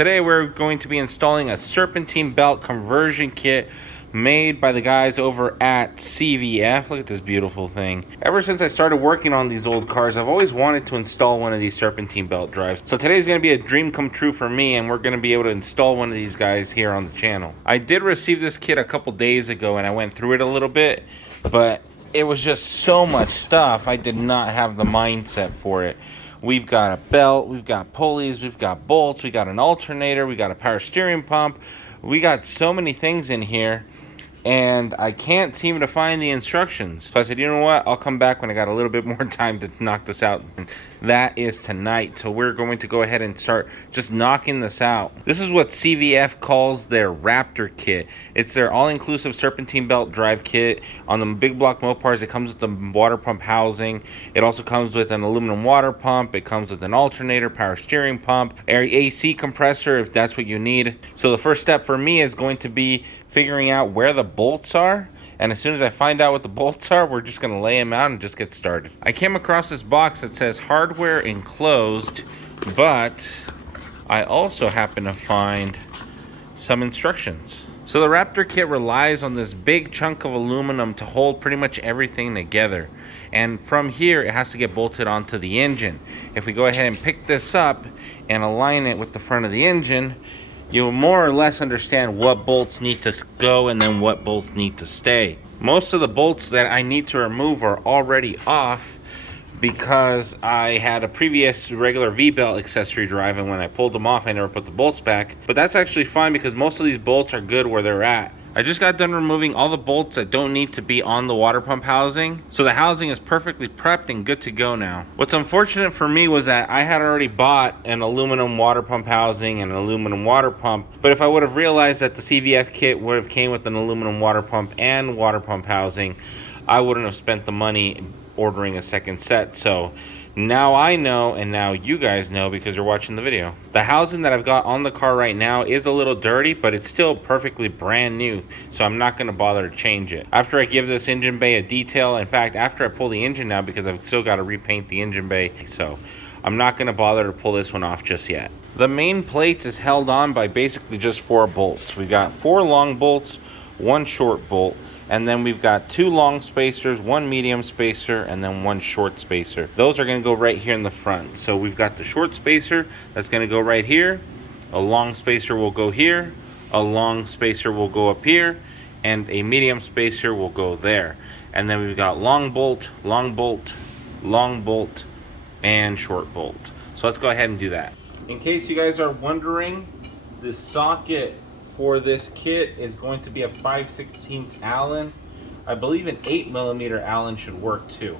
Today we're going to be installing a serpentine belt conversion kit made by the guys over at CVF. Look at this beautiful thing. Ever since I started working on these old cars, I've always wanted to install one of these serpentine belt drives. So today's going to be a dream come true for me, and we're going to be able to install one of these guys here on the channel. I did receive this kit a couple days ago and I went through it a little bit, but it was just so much stuff. I did not have the mindset for it. We've got a belt, we've got pulleys, we've got bolts, we got an alternator, we got a power steering pump. We got so many things in here, and I can't seem to find the instructions. So I said, you know what? I'll come back when I got a little bit more time to knock this out. And that is tonight. So we're going to go ahead and start just knocking this out. This is what CVF calls their Wraptor kit. It's their all-inclusive serpentine belt drive kit. On the big block mopars, it comes with the water pump housing. It also comes with an aluminum water pump. It comes with an alternator, power steering pump, AC compressor if that's what you need. So the first step for me is going to be figuring out where the bolts are, and as soon as I find out what the bolts are, we're just going to lay them out and just get started. I came across this box that says hardware enclosed, but I also happen to find some instructions. So the Wraptor kit relies on this big chunk of aluminum to hold pretty much everything together, and from here it has to get bolted onto the engine. If we go ahead and pick this up and align it with the front of the engine, you'll more or less understand what bolts need to go and then what bolts need to stay. Most of the bolts that I need to remove are already off because I had a previous regular V-belt accessory drive, and when I pulled them off, I never put the bolts back. But that's actually fine because most of these bolts are good where they're at. I just got done removing all the bolts that don't need to be on the water pump housing, so the housing is perfectly prepped and good to go now. What's unfortunate for me was that I had already bought an aluminum water pump housing and an aluminum water pump, but if I would have realized that the CVF kit would have came with an aluminum water pump and water pump housing, I wouldn't have spent the money ordering a second set. So now I know, and now you guys know because you're watching the video. The housing that I've got on the car right now is a little dirty, but it's still perfectly brand new, so I'm not going to bother to change it. After I give this engine bay a detail, in fact, after I pull the engine now, because I've still got to repaint the engine bay, so I'm not going to bother to pull this one off just yet. The main plate is held on by basically just 4 bolts. We've got 4 long bolts, 1 short bolt, and then we've got 2 long spacers, 1 medium spacer, and then 1 short spacer. Those are going to go right here in the front. So we've got the short spacer that's going to go right here, a long spacer will go here, a long spacer will go up here, and a medium spacer will go there. And then we've got long bolt, long bolt, long bolt, and short bolt. So let's go ahead and do that. In case you guys are wondering, the socket for this kit is going to be a 5/16 Allen. I believe an 8mm Allen should work too.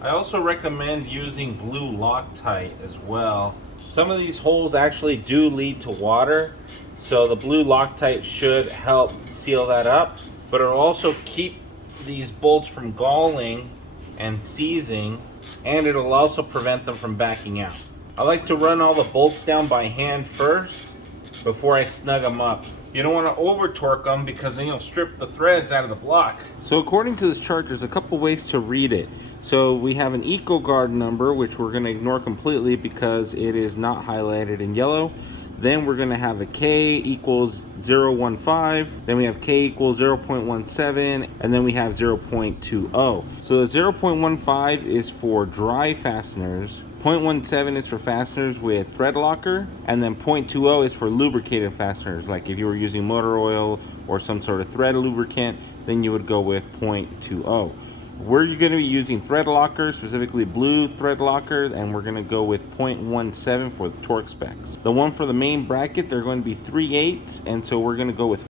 I also recommend using blue Loctite as well. Some of these holes actually do lead to water, so the blue Loctite should help seal that up, but it'll also keep these bolts from galling and seizing, and it'll also prevent them from backing out. I like to run all the bolts down by hand first before I snug them up. You don't want to over torque them because then you'll strip the threads out of the block. So according to this chart, there's a couple ways to read it. So we have an EcoGuard number, which we're going to ignore completely because it is not highlighted in yellow. Then we're going to have a K equals 0.15, then we have K equals 0.17, and then we have 0.20. So the 0.15 is for dry fasteners, 0.17 is for fasteners with thread locker, and then 0.20 is for lubricated fasteners. Like if you were using motor oil or some sort of thread lubricant, then you would go with 0.20. We're going to be using thread locker, specifically blue thread locker, and we're going to go with 0.17 for the torque specs. The one for the main bracket, they're going to be 3/8, and so we're going to go with.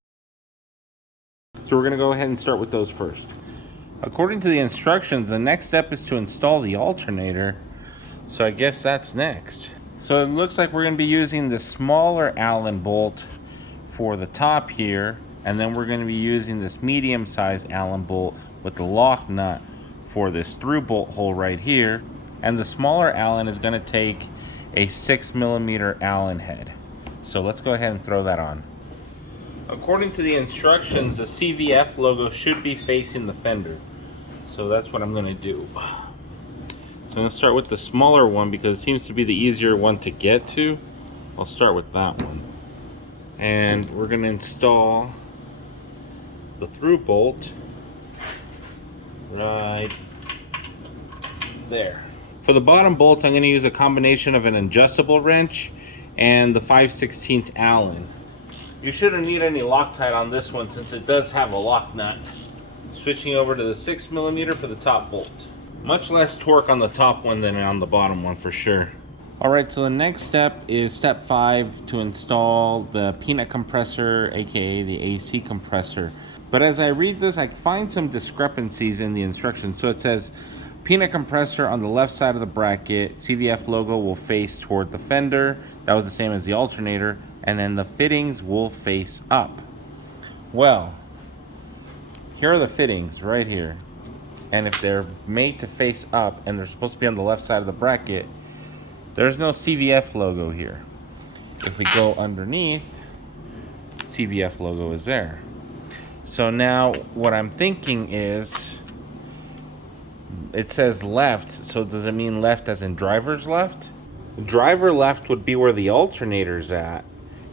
So we're going to go ahead and start with those first. According to the instructions, the next step is to install the alternator, so I guess that's next. So it looks like we're going to be using the smaller Allen bolt for the top here, and then we're going to be using this medium-sized Allen bolt with the lock nut for this through bolt hole right here, and the smaller Allen is going to take a 6mm Allen head. So let's go ahead and throw that on. According to the instructions, the CVF logo should be facing the fender. So that's what I'm going to do. So I'm going to start with the smaller one because it seems to be the easier one to get to. I'll start with that one. And we're going to install the through bolt right there. For the bottom bolt, I'm going to use a combination of an adjustable wrench and the 5/16 Allen. You shouldn't need any Loctite on this one since it does have a lock nut. Switching over to the 6mm for the top bolt. Much less torque on the top one than on the bottom one for sure. Alright, so the next step is step 5 to install the peanut compressor, aka the AC compressor. But as I read this, I find some discrepancies in the instructions. So it says, peanut compressor on the left side of the bracket, CVF logo will face toward the fender. That was the same as the alternator. And then the fittings will face up. Well, here are the fittings right here. And if they're made to face up and they're supposed to be on the left side of the bracket, there's no CVF logo here. If we go underneath, CVF logo is there. So now what I'm thinking is, it says left, so does it mean left as in driver's left? Driver left would be where the alternator's at.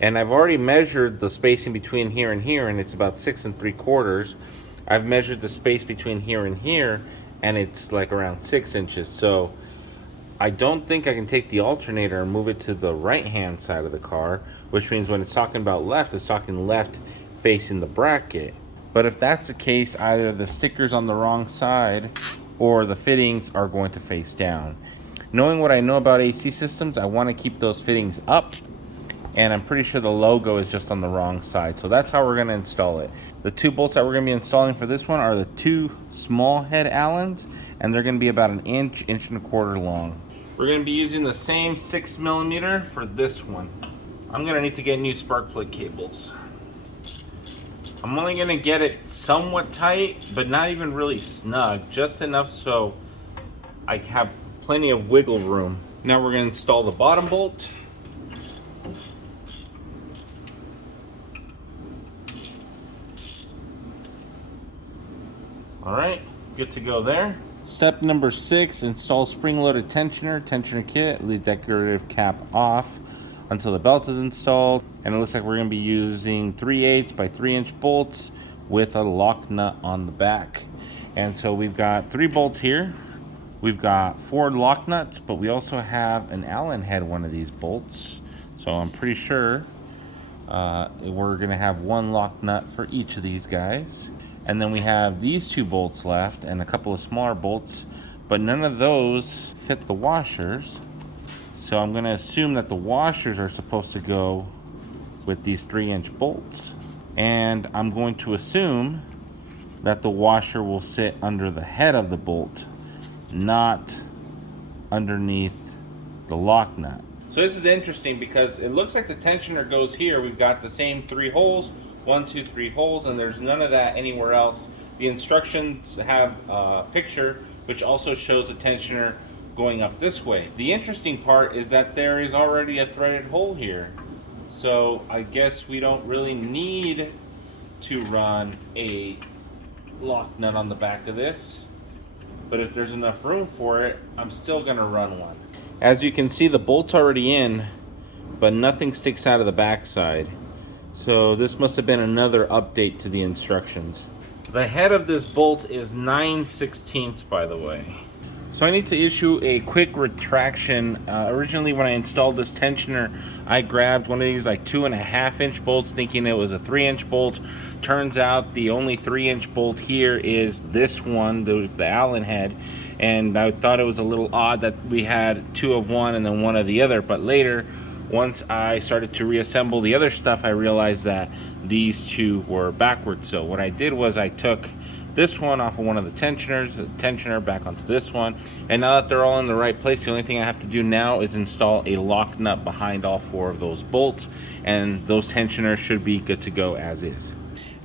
And I've already measured the spacing between here and here, and it's about 6 3/4. I've measured the space between here and here, and it's like around 6 inches. So I don't think I can take the alternator and move it to the right-hand side of the car, which means when it's talking about left, it's talking left facing the bracket. But if that's the case, either the sticker's on the wrong side or the fittings are going to face down. Knowing what I know about AC systems, I want to keep those fittings up, and I'm pretty sure the logo is just on the wrong side. So that's how we're going to install it. The 2 bolts that we're going to be installing for this one are the 2 small head Allens, and they're going to be about 1 inch, 1 1/4 long. We're going to be using the same 6mm for this one. I'm going to need to get new spark plug cables. I'm only going to get it somewhat tight, but not even really snug, just enough so I have plenty of wiggle room. Now we're going to install the bottom bolt. Alright, good to go there. Step number 6, install spring-loaded tensioner kit. Leave decorative cap off until the belt is installed. And it looks like we're going to be using 3/8 by 3-inch bolts with a lock nut on the back. And so we've got 3 bolts here. We've got 4 lock nuts, but we also have an Allen head one of these bolts. So I'm pretty sure we're going to have 1 lock nut for each of these guys. And then we have these 2 bolts left and a couple of smaller bolts, but none of those fit the washers. So I'm going to assume that the washers are supposed to go with these 3-inch bolts. And I'm going to assume that the washer will sit under the head of the bolt, not underneath the lock nut. So this is interesting because it looks like the tensioner goes here. We've got the same 3 holes. 1, 2, 3 holes, and there's none of that anywhere else. The instructions have a picture which also shows a tensioner going up this way. The interesting part is that there is already a threaded hole here. So I guess we don't really need to run a lock nut on the back of this. But if there's enough room for it, I'm still gonna run one. As you can see, the bolt's already in, but nothing sticks out of the back side. So this must have been another update to the instructions. The head of this bolt is 9/16, by the way. So I need to issue a quick retraction. Originally when I installed this tensioner, I grabbed one of these like 2.5-inch bolts thinking it was a 3-inch bolt. Turns out the only 3-inch bolt here is this one, the Allen head. And I thought it was a little odd that we had 2 of one and then 1 of the other, but later, once I started to reassemble the other stuff, I realized that these 2 were backwards. So what I did was I took this one off of one of the tensioner back onto this one, and now that they're all in the right place, the only thing I have to do now is install a lock nut behind all 4 of those bolts, and those tensioners should be good to go as is.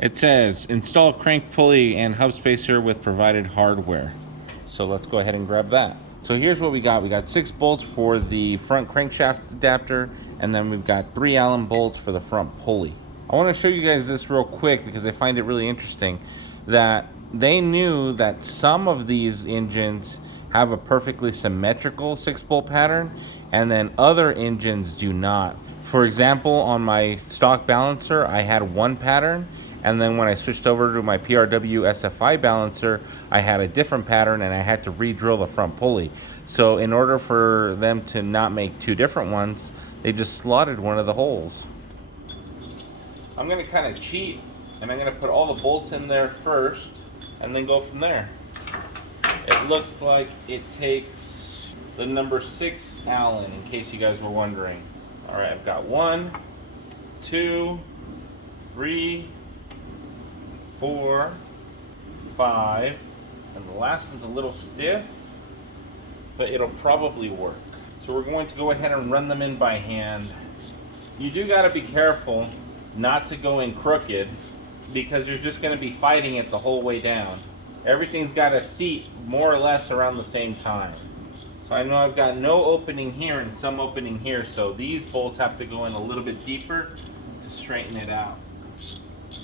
It says install crank pulley and hub spacer with provided hardware. So let's go ahead and grab that. So here's what we got. We got 6 bolts for the front crankshaft adapter, and then we've got 3 Allen bolts for the front pulley. I want to show you guys this real quick because I find it really interesting that they knew that some of these engines have a perfectly symmetrical 6-bolt pattern and then other engines do not. For example, on my stock balancer, I had one pattern, and then when I switched over to my PRW SFI balancer, I had a different pattern and I had to re-drill the front pulley. So in order for them to not make two different ones, they just slotted one of the holes. I'm gonna kind of cheat, and I'm gonna put all the bolts in there first and then go from there. It looks like it takes the number 6 Allen, in case you guys were wondering. All right, I've got 1, 2, 3, 4, 5, and the last one's a little stiff, but it'll probably work. So we're going to go ahead and run them in by hand. You do gotta be careful not to go in crooked because you're just gonna be fighting it the whole way down. Everything's got a seat more or less around the same time. So I know I've got no opening here and some opening here, so these bolts have to go in a little bit deeper to straighten it out.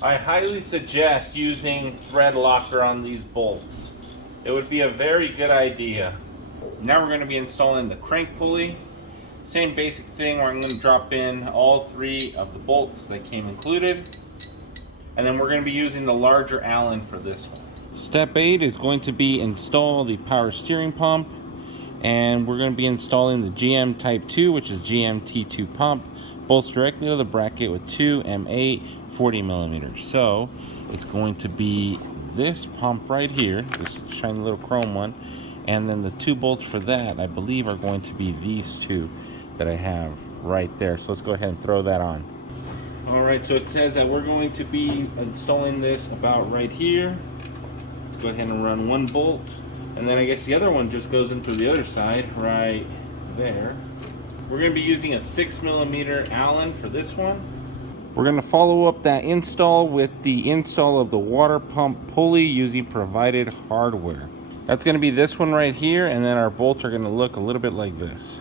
I highly suggest using thread locker on these bolts. It would be a very good idea. Now we're going to be installing the crank pulley. Same basic thing where I'm going to drop in all 3 of the bolts that came included. And then we're going to be using the larger Allen for this one. Step 8 is going to be install the power steering pump. And we're going to be installing the GM Type 2, which is GM T2 pump. Bolts directly to the bracket with 2 M8 40 millimeters. So it's going to be this pump right here, this shiny little chrome one. And then the 2 bolts for that, I believe, are going to be these 2 that I have right there. So let's go ahead and throw that on. All right, so it says that we're going to be installing this about right here. Let's go ahead and run 1 bolt. And then I guess the other one just goes into the other side right there. We're going to be using a 6 millimeter Allen for this one. We're going to follow up that install with the install of the water pump pulley using provided hardware. That's going to be this one right here, and then our bolts are going to look a little bit like this.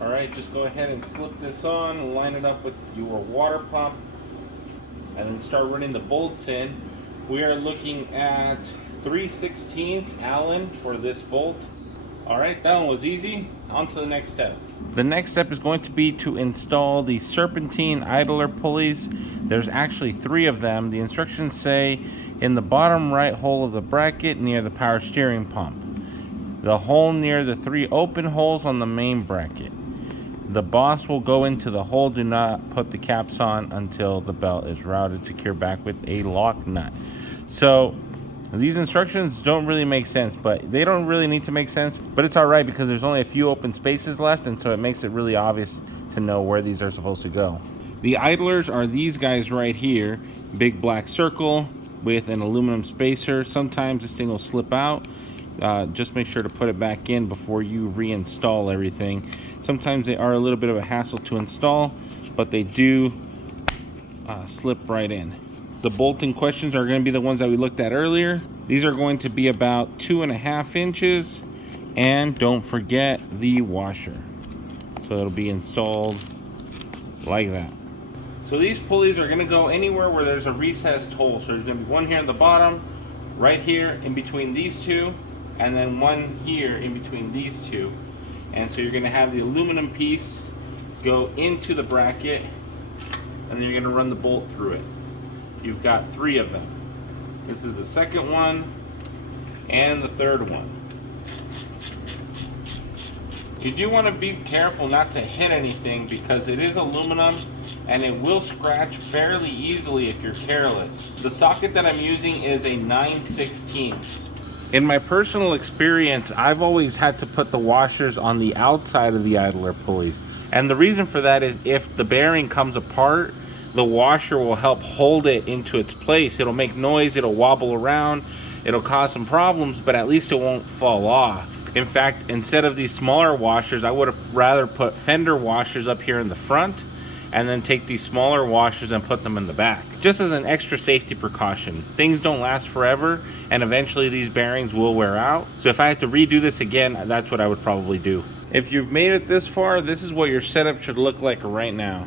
All right, just go ahead and slip this on, line it up with your water pump, and then start running the bolts in. We are looking at 3/16 Allen for this bolt. All right, that one was easy. On to the next step. The next step is going to be to install the serpentine idler pulleys. There's actually 3 of them. The instructions say in the bottom right hole of the bracket near the power steering pump, the hole near the 3 open holes on the main bracket. The boss will go into the hole. Do not put the caps on until the belt is routed secure back with a lock nut. So these instructions don't really make sense, but they don't really need to make sense, but it's all right because there's only a few open spaces left, and so it makes it really obvious to know where these are supposed to go. The idlers are these guys right here, big black circle with an aluminum spacer. Sometimes this thing will slip out. Just make sure to put it back in before you reinstall everything. Sometimes they are a little bit of a hassle to install, but they do slip right in. The bolting questions are going to be the ones that we looked at earlier. These are going to be about 2.5 inches, and don't forget the washer. So it'll be installed like that. So these pulleys are going to go anywhere where there's a recessed hole. So there's going to be one here at the bottom, right here in between these 2, and then one here in between these 2. And so you're going to have the aluminum piece go into the bracket, and then you're going to run the bolt through it. You've got 3 of them. This is the second one and the third one. You do want to be careful not to hit anything because it is aluminum and it will scratch fairly easily if you're careless. The socket that I'm using is a 9/16. In my personal experience, I've always had to put the washers on the outside of the idler pulleys. And the reason for that is if the bearing comes apart, the washer will help hold it into its place. It'll make noise, it'll wobble around, it'll cause some problems, but at least it won't fall off. In fact, instead of these smaller washers, I would have rather put fender washers up here in the front and then take these smaller washers and put them in the back. Just as an extra safety precaution. Things don't last forever, and eventually these bearings will wear out. So if I had to redo this again, that's what I would probably do. If you've made it this far, this is what your setup should look like right now.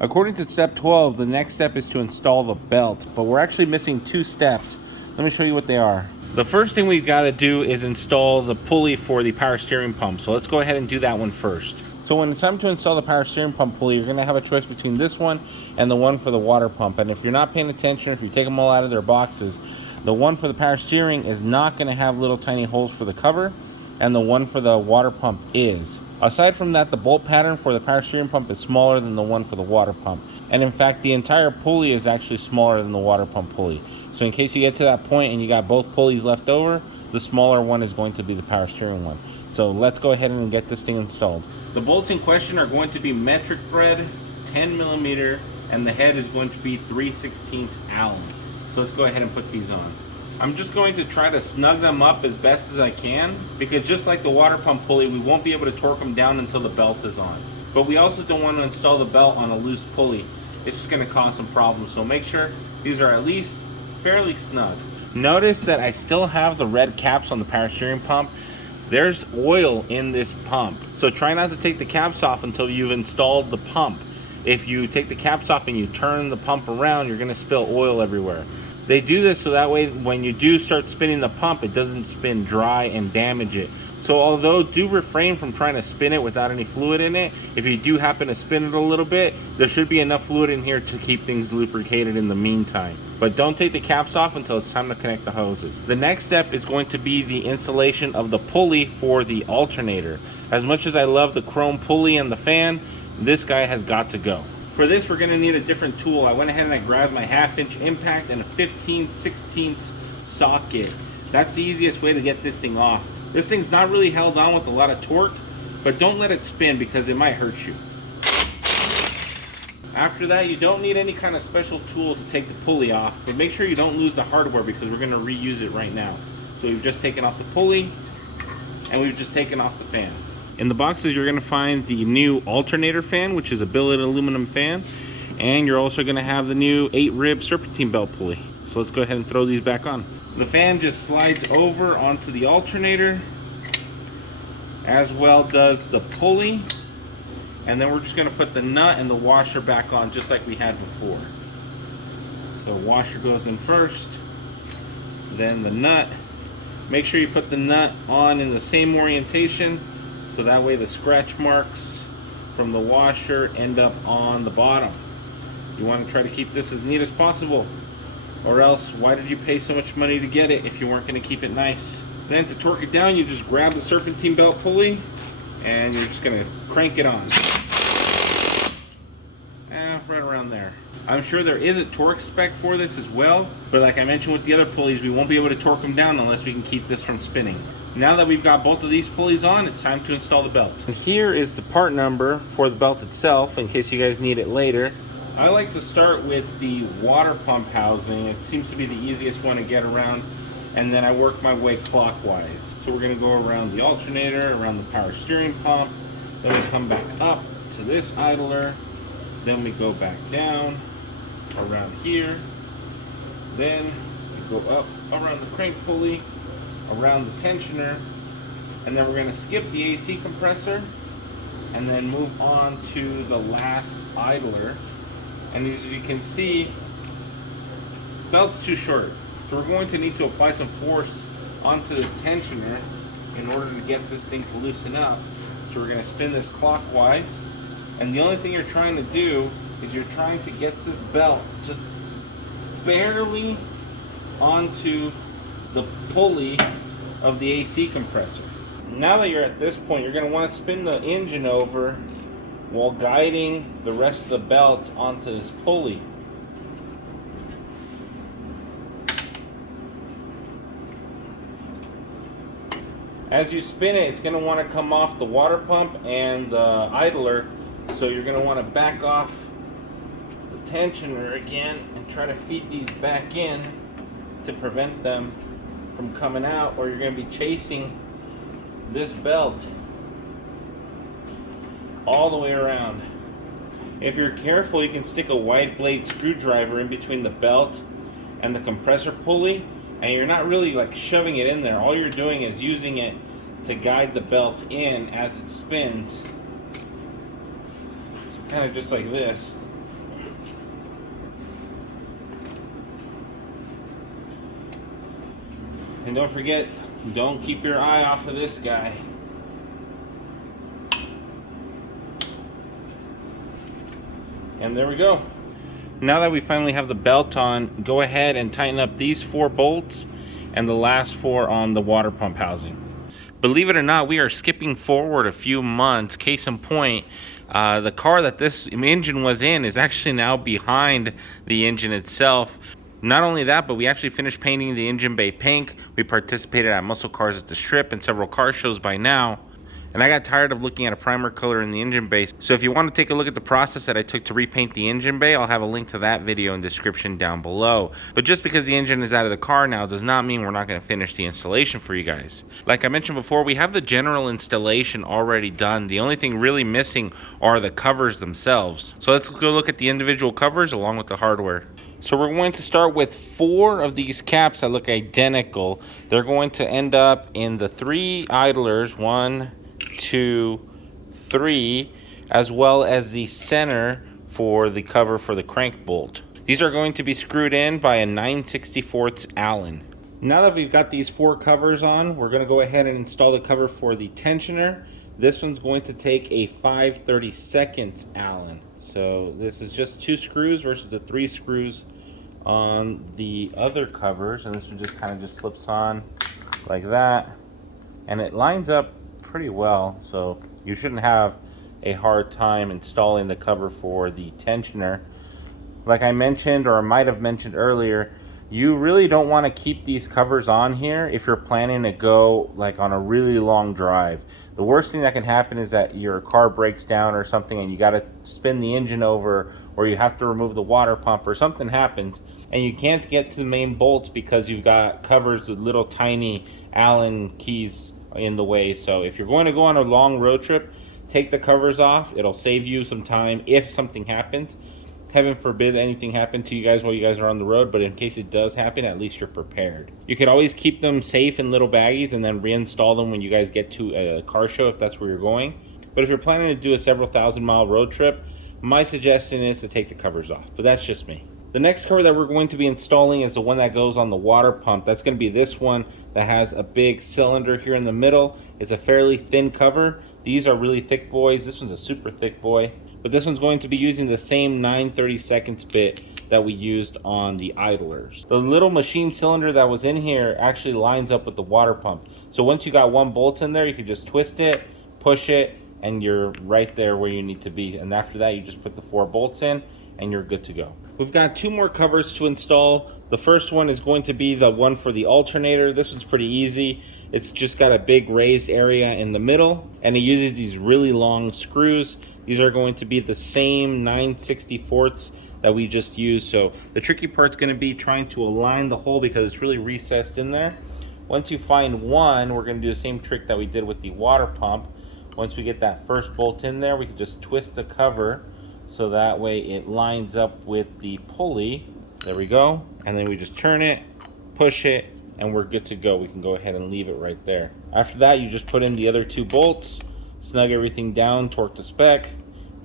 According to step 12, the next step is to install the belt, but we're actually missing 2 steps. Let me show you what they are. The first thing we've got to do is install the pulley for the power steering pump. So let's go ahead and do that one first. So when it's time to install the power steering pump pulley, you're going to have a choice between this one and the one for the water pump. And if you're not paying attention, if you take them all out of their boxes, the one for the power steering is not going to have little tiny holes for the cover, and the one for the water pump is. Aside from that, the bolt pattern for the power steering pump is smaller than the one for the water pump. And in fact, the entire pulley is actually smaller than the water pump pulley. So in case you get to that point and you got both pulleys left over, the smaller one is going to be the power steering one. So let's go ahead and get this thing installed. The bolts in question are going to be metric thread, 10 millimeter, and the head is going to be 3/16 Allen. So let's go ahead and put these on. I'm just going to try to snug them up as best as I can, because just like the water pump pulley, we won't be able to torque them down until the belt is on. But we also don't want to install the belt on a loose pulley. It's just going to cause some problems. So make sure these are at least fairly snug. Notice that I still have the red caps on the power steering pump. There's oil in this pump. So try not to take the caps off until you've installed the pump. If you take the caps off and you turn the pump around, you're going to spill oil everywhere. They do this so that way when you do start spinning the pump, it doesn't spin dry and damage it. So although do refrain from trying to spin it without any fluid in it, if you do happen to spin it a little bit, there should be enough fluid in here to keep things lubricated in the meantime. But don't take the caps off until it's time to connect the hoses. The next step is going to be the installation of the pulley for the alternator. As much as I love the chrome pulley and the fan, this guy has got to go. For this, we're going to need a different tool. I went ahead and I grabbed my 1/2-inch impact and a 15/16 socket. That's the easiest way to get this thing off. This thing's not really held on with a lot of torque, but don't let it spin because it might hurt you. After that, you don't need any kind of special tool to take the pulley off, but make sure you don't lose the hardware because we're going to reuse it right now. So we've just taken off the pulley and we've just taken off the fan. In the boxes, you're going to find the new alternator fan, which is a billet aluminum fan, and you're also going to have the new 8-rib serpentine belt pulley. So let's go ahead and throw these back on. The fan just slides over onto the alternator, as well does the pulley, and then we're just going to put the nut and the washer back on just like we had before. So washer goes in first, then the nut. Make sure you put the nut on in the same orientation, so that way the scratch marks from the washer end up on the bottom. You want to try to keep this as neat as possible, or else why did you pay so much money to get it if you weren't going to keep it nice? Then to torque it down, you just grab the serpentine belt pulley and you're just going to crank it on. Right around there. I'm sure there is a torque spec for this as well, but like I mentioned with the other pulleys, we won't be able to torque them down unless we can keep this from spinning. Now that we've got both of these pulleys on, it's time to install the belt. And here is the part number for the belt itself, in case you guys need it later. I like to start with the water pump housing. It seems to be the easiest one to get around, and then I work my way clockwise. So we're going to go around the alternator, around the power steering pump, then we come back up to this idler, then we go back down around here, then we go up around the crank pulley, around the tensioner, and then we're going to skip the AC compressor and then move on to the last idler. And as you can see, the belt's too short, so we're going to need to apply some force onto this tensioner in order to get this thing to loosen up. So we're going to spin this clockwise, and the only thing you're trying to do is you're trying to get this belt just barely onto the pulley of the AC compressor. Now that you're at this point, you're going to want to spin the engine over while guiding the rest of the belt onto this pulley. As you spin it, it's going to want to come off the water pump and the idler, so you're going to want to back off the tensioner again and try to feed these back in to prevent them from coming out, or you're going to be chasing this belt all the way around. If you're careful, you can stick a wide blade screwdriver in between the belt and the compressor pulley, and you're not really like shoving it in there. All you're doing is using it to guide the belt in as it spins. So kind of just like this. And don't forget, don't keep your eye off of this guy. And there we go. Now that we finally have the belt on, go ahead and tighten up these 4 bolts and the last 4 on the water pump housing. Believe it or not, we are skipping forward a few months. Case in point, the car that this engine was in is actually now behind the engine itself. Not only that, but we actually finished painting the engine bay pink. We participated at Muscle Cars at the Strip and several car shows by now. And I got tired of looking at a primer color in the engine bay. So if you want to take a look at the process that I took to repaint the engine bay, I'll have a link to that video in the description down below. But just because the engine is out of the car now does not mean we're not going to finish the installation for you guys. Like I mentioned before, we have the general installation already done. The only thing really missing are the covers themselves. So let's go look at the individual covers along with the hardware. So we're going to start with 4 of these caps that look identical. They're going to end up in the 3 idlers, 1, 2, 3, as well as the center for the cover for the crank bolt. These are going to be screwed in by a 9/64 Allen. Now that we've got these 4 covers on, we're going to go ahead and install the cover for the tensioner. This one's going to take a 5/32 Allen. So this is just 2 screws versus the 3 screws on the other covers, and this one just kind of just slips on like that, and it lines up pretty well, so you shouldn't have a hard time installing the cover for the tensioner. Like I mentioned, or I might have mentioned earlier, you really don't want to keep these covers on here if you're planning to go like on a really long drive. The worst thing that can happen is that your car breaks down or something and you got to spin the engine over, or you have to remove the water pump, or something happens and you can't get to the main bolts because you've got covers with little tiny Allen keys in the way. So if you're going to go on a long road trip, take the covers off. It'll save you some time if something happens. Heaven forbid anything happen to you guys while you guys are on the road, but in case it does happen, at least you're prepared. You could always keep them safe in little baggies and then reinstall them when you guys get to a car show if that's where you're going. But if you're planning to do a several thousand-mile road trip, my suggestion is to take the covers off, but that's just me. The next cover that we're going to be installing is the one that goes on the water pump. That's going to be this one that has a big cylinder here in the middle. It's a fairly thin cover. These are really thick boys. This one's a super thick boy. But this one's going to be using the same 9/32 bit that we used on the idlers. The little machine cylinder that was in here actually lines up with the water pump. So once you got 1 bolt in there, you can just twist it, push it, and you're right there where you need to be. And after that, you just put the 4 bolts in and you're good to go. We've got 2 more covers to install. The first one is going to be the one for the alternator. This one's pretty easy. It's just got a big raised area in the middle, and it uses these really long screws. These are going to be the same 9/64 that we just used. So the tricky part's going to be trying to align the hole because it's really recessed in there. Once you find one, we're going to do the same trick that we did with the water pump. Once we get that first bolt in there, we can just twist the cover so that way it lines up with the pulley. There we go. And then we just turn it, push it, and we're good to go. We can go ahead and leave it right there. After that, you just put in the other 2 bolts, snug everything down, torque to spec,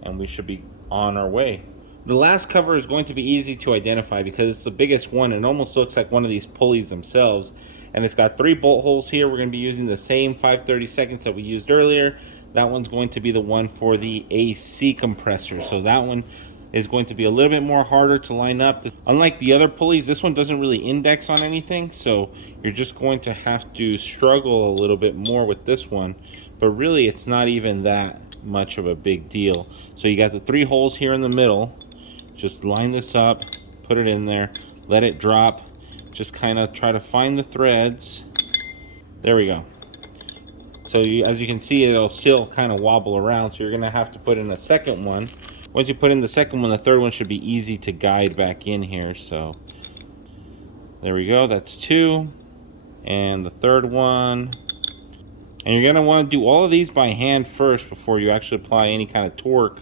and we should be on our way. The last cover is going to be easy to identify because it's the biggest one. It almost looks like one of these pulleys themselves. And it's got 3 bolt holes here. We're going to be using the same 5/32 that we used earlier. That one's going to be the one for the AC compressor. So that one is going to be a little bit more harder to line up. Unlike the other pulleys, this one doesn't really index on anything. So you're just going to have to struggle a little bit more with this one. But really, it's not even that much of a big deal. So you got the 3 holes here in the middle. Just line this up, put it in there, let it drop. Just kind of try to find the threads. There we go. So as you can see, it'll still kind of wobble around, so you're going to have to put in a second one. Once you put in the second one, the third one should be easy to guide back in here. So there we go, that's 2. And the third one. And you're going to want to do all of these by hand first before you actually apply any kind of torque,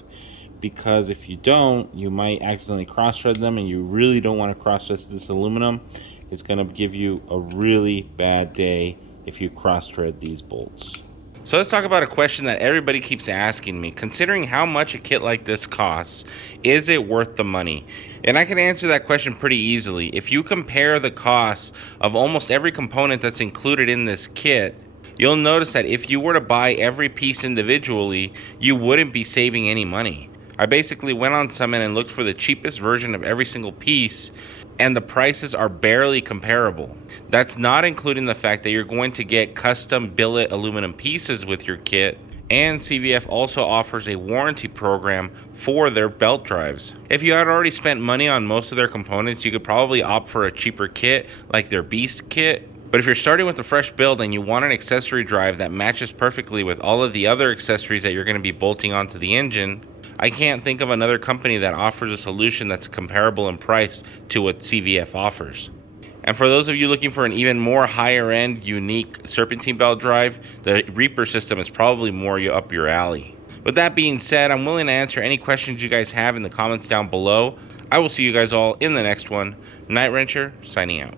because if you don't, you might accidentally cross-thread them, and you really don't want to cross-thread this aluminum. It's going to give you a really bad day if you cross-thread these bolts. So let's talk about a question that everybody keeps asking me. Considering how much a kit like this costs, is it worth the money? And I can answer that question pretty easily. If you compare the costs of almost every component that's included in this kit, you'll notice that if you were to buy every piece individually, you wouldn't be saving any money. I basically went on Summit and looked for the cheapest version of every single piece, and the prices are barely comparable. That's not including the fact that you're going to get custom billet aluminum pieces with your kit, and CVF also offers a warranty program for their belt drives. If you had already spent money on most of their components, you could probably opt for a cheaper kit like their Beast kit. But if you're starting with a fresh build and you want an accessory drive that matches perfectly with all of the other accessories that you're going to be bolting onto the engine, I can't think of another company that offers a solution that's comparable in price to what CVF offers. And for those of you looking for an even more higher end, unique serpentine belt drive, the Reaper system is probably more up your alley. With that being said, I'm willing to answer any questions you guys have in the comments down below. I will see you guys all in the next one. Night Wrencher, signing out.